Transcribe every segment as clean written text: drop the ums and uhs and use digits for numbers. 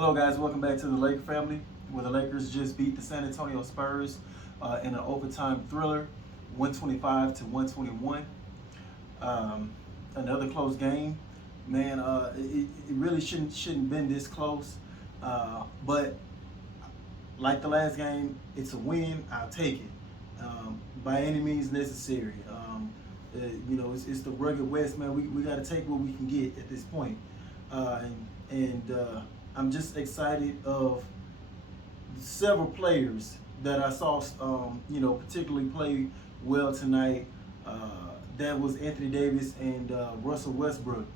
Hello, guys. Welcome back to the Laker family, where the Lakers just beat the San Antonio Spurs in an overtime thriller, 125 to 121. Another close game, man. It really shouldn't been this close, but like the last game, it's a win. I'll take it by any means necessary. It's the rugged West, man. We got to take what we can get at this point. And I'm just excited of several players that I saw, particularly play well tonight. That was Anthony Davis and Russell Westbrook.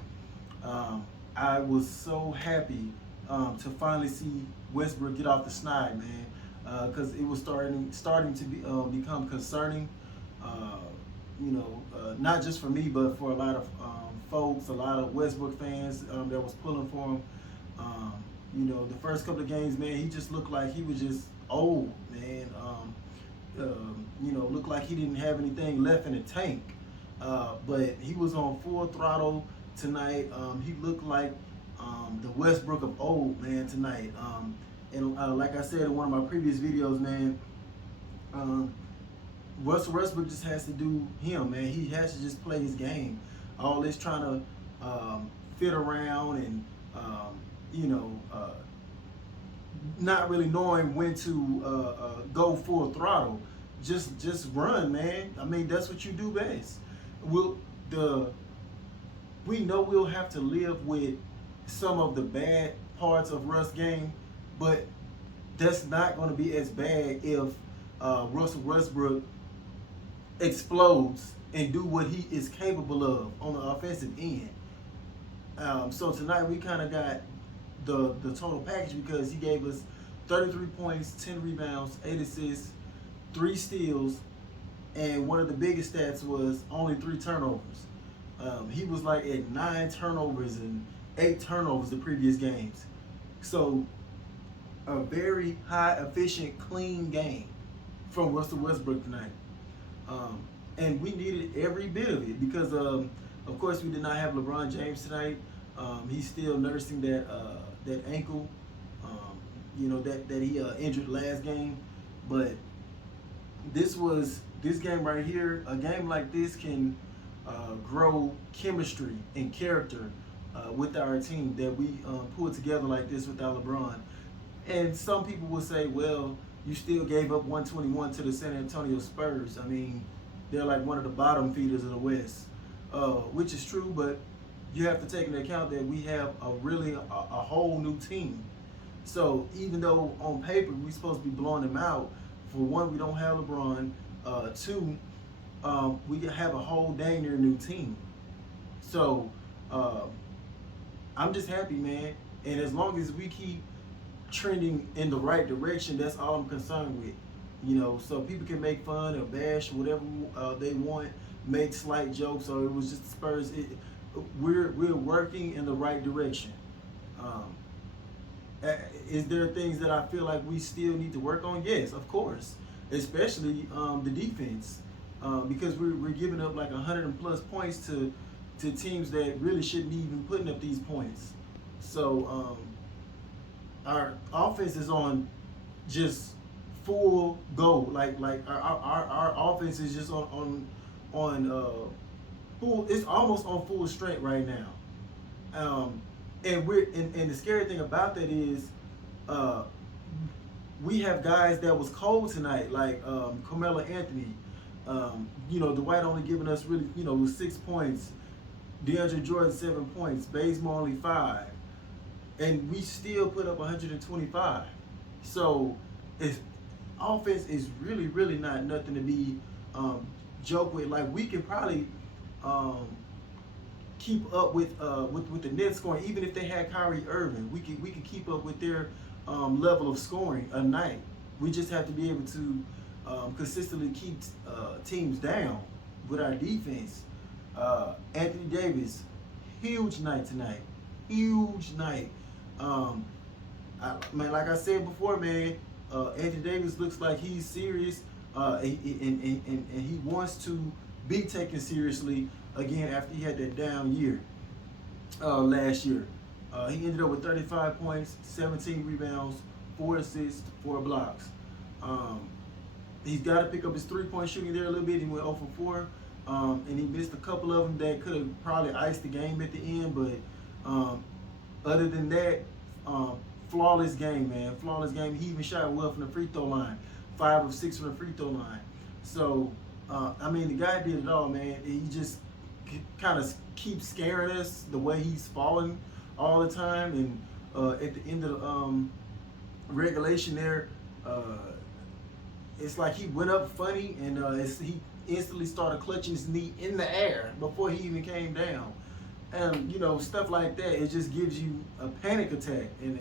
I was so happy to finally see Westbrook get off the snide, man, because it was starting to become concerning. Not just for me, but for a lot of folks, a lot of Westbrook fans that was pulling for him. The first couple of games, man, he just looked like he was just old, man. Looked like he didn't have anything left in the tank. But he was on full throttle tonight. He looked like the Westbrook of old, man, tonight. And like I said in one of my previous videos, man, Russell Westbrook just has to do him, man. He has to just play his game. All this trying to fit around and not really knowing when to go full throttle. Just run, man. I mean, that's what you do best. We know we'll have to live with some of the bad parts of Russ' game, but that's not going to be as bad if Russell Westbrook explodes and do what he is capable of on the offensive end. So tonight we kind of got the total package because he gave us 33 points, 10 rebounds, 8 assists, 3 steals, and one of the biggest stats was only 3 turnovers. He was like at 9 turnovers and 8 turnovers the previous games. So a very high, efficient, clean game from Russell Westbrook tonight. And we needed every bit of it because, of course, we did not have LeBron James tonight. He's still nursing that ankle, that he injured last game. But this game right here. A game like this can grow chemistry and character with our team that we pulled together like this without LeBron. And some people will say, well, you still gave up 121 to the San Antonio Spurs. I mean, they're like one of the bottom feeders of the West, which is true, but you have to take into account that we have a whole new team. So even though on paper we're supposed to be blowing them out, for one, we don't have LeBron. Two, we have a whole dang near new team. So I'm just happy, man. And as long as we keep trending in the right direction, that's all I'm concerned with. So people can make fun or bash whatever they want, make slight jokes, or it was just the Spurs. We're working in the right direction. Is there things that I feel like we still need to work on? Yes, of course, especially the defense, because we're giving up like 100 plus points to teams that really shouldn't be even putting up these points. So our offense is on just full go. Like our offense is just on full. It's almost on full strength right now. And the scary thing about that is we have guys that was cold tonight, like Carmelo Anthony. Dwight only giving us really, 6 points. DeAndre Jordan 7 points. Bazemore only 5. And we still put up 125. So offense is really, really not nothing to be joked with. Like we can probably keep up with the net scoring, even if they had Kyrie Irving. We can keep up with their level of scoring a night. We just have to be able to consistently keep teams down with our defense. Anthony Davis, huge night tonight. Huge night. Man, like I said before, man, Anthony Davis looks like he's serious, and he wants to be taken seriously again after he had that down year last year. He ended up with 35 points, 17 rebounds, 4 assists, 4 blocks. Um, he's got to pick up his three-point shooting there a little bit. He went 0 for 4, and he missed a couple of them that could have probably iced the game at the end. But other than that, flawless game, man. Flawless game. He even shot well from the free throw line, 5 of 6 from the free throw line. So, I mean, the guy did it all, man. He just kind of keeps scaring us the way he's falling all the time. And at the end of the regulation there, it's like he went up funny, and he instantly started clutching his knee in the air before he even came down. And, you know, stuff like that, it just gives you a panic attack. And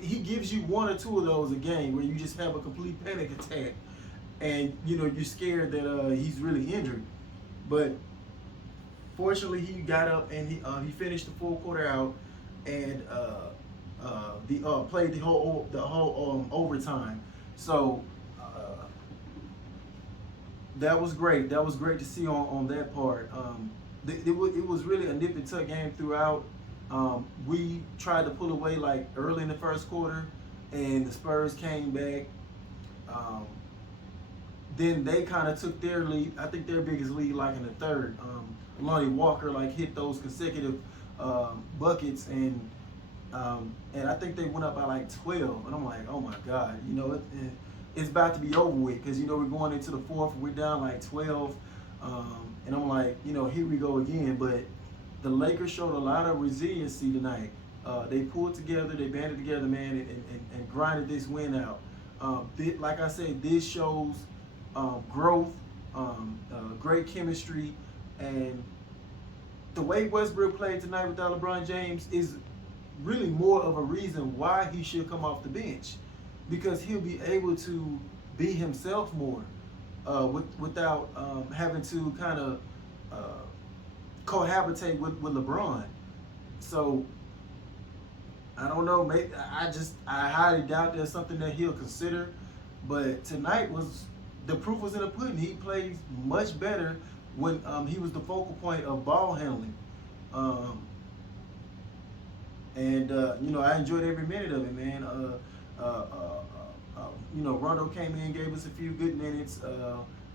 he gives you 1 or 2 of those a game where you just have a complete panic attack. And, you know, you're scared that he's really injured. But fortunately, he got up and he finished the full quarter out, and played the whole overtime. So that was great. That was great to see on that part. It was really a nip and tuck game throughout. We tried to pull away like early in the first quarter, and the Spurs came back. Then they kind of took their lead. I think their biggest lead like in the third. Lonnie Walker like hit those consecutive buckets, and I think they went up by like 12. And I'm like, oh my God, you know, it's about to be over with, because, you know, we're going into the fourth, we're down like 12. And I'm like, you know, here we go again. But the Lakers showed a lot of resiliency tonight. They pulled together, they banded together, man, and grinded this win out. Like I said, this shows growth, great chemistry, and the way Westbrook played tonight without LeBron James is really more of a reason why he should come off the bench, because he'll be able to be himself more without having to kind of cohabitate with LeBron. So I don't know. Maybe I highly doubt there's something that he'll consider. But tonight the proof was in the pudding. He played much better when he was the focal point of ball handling. You know, I enjoyed every minute of it, man. You know, Rondo came in, gave us a few good minutes.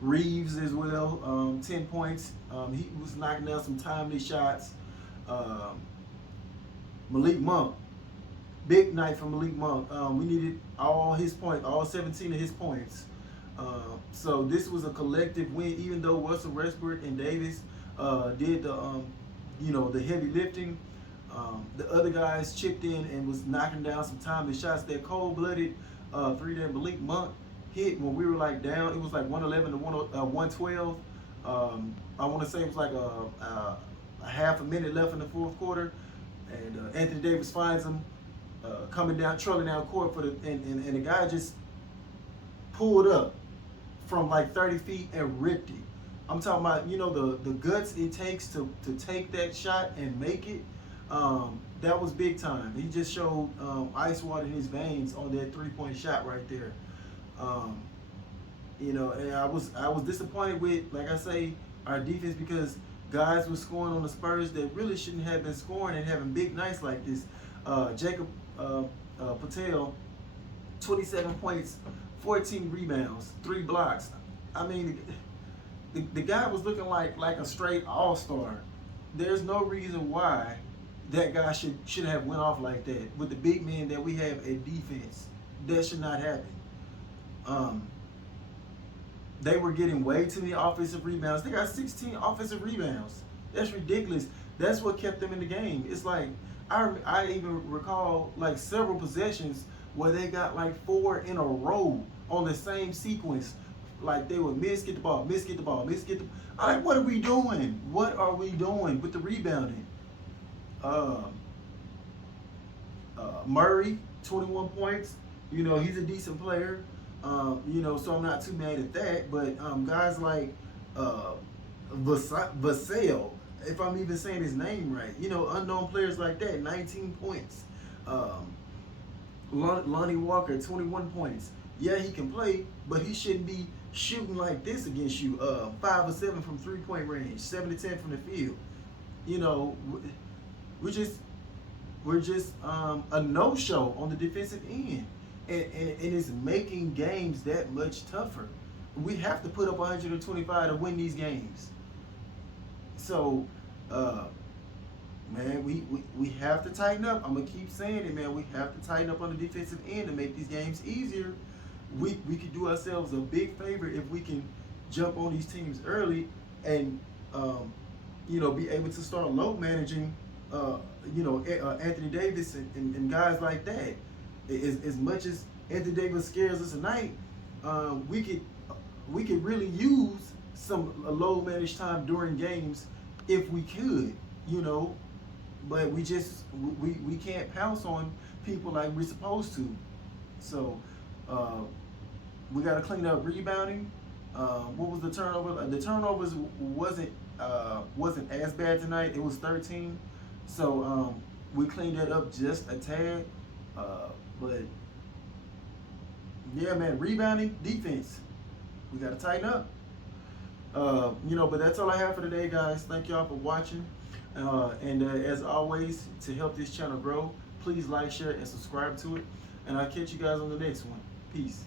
Reeves as well, 10 points. He was knocking down some timely shots. Malik Monk, big night from Malik Monk. We needed all his points, all 17 of his points. So this was a collective win, even though Russell Westbrook and Davis did the heavy lifting. The other guys chipped in and was knocking down some timely shots. That cold-blooded three that Malik Monk hit when we were like down, it was like 111 to 112. I want to say it was like a half a minute left in the fourth quarter, and Anthony Davis finds him trailing down court and the guy just pulled up from like 30 feet and ripped it. I'm talking about, you know, the guts it takes to take that shot and make it. That was big time. He just showed ice water in his veins on that three-point shot right there. You know, and I was disappointed with, like I say, our defense, because guys were scoring on the Spurs that really shouldn't have been scoring and having big nights like this. Jacob Patel, 27 points, 14 rebounds, 3 blocks. I mean, the guy was looking like a straight all-star. There's no reason why that guy should have went off like that with the big men that we have at defense. That should not happen. They were getting way too many offensive rebounds. They got 16 offensive rebounds. That's ridiculous. That's what kept them in the game. It's like, I even recall like several possessions where they got like 4 in a row on the same sequence. Like they would get the ball, get the ball, get the. I'm like, what are we doing? What are we doing with the rebounding? Murray, 21 points. You know, he's a decent player. You know, so I'm not too mad at that. But guys like Vassell, if I'm even saying his name right, you know, unknown players like that, 19 points. Lonnie Walker, 21 points. Yeah, he can play, but he shouldn't be shooting like this against you. 5 of 7 from three-point range, 7 to 10 from the field. You know, we just we're just a no-show on the defensive end, and it's making games that much tougher. We have to put up 125 to win these games. So, uh, man, we have to tighten up. I'm gonna keep saying it, man. We have to tighten up on the defensive end to make these games easier. We could do ourselves a big favor if we can jump on these teams early and be able to start low managing Anthony Davis and guys like that. As much as Anthony Davis scares us tonight, we could really use some low managed time during games if we could, but we can't pounce on people like we're supposed to. So we got to clean up rebounding. What was the turnover? The turnovers wasn't as bad tonight. It was 13. So we cleaned that up just a tad. But yeah, man, rebounding, defense, we got to tighten up. But that's all I have for today, guys. Thank y'all for watching. And as always, to help this channel grow, please like, share, and subscribe to it. And I'll catch you guys on the next one. Peace.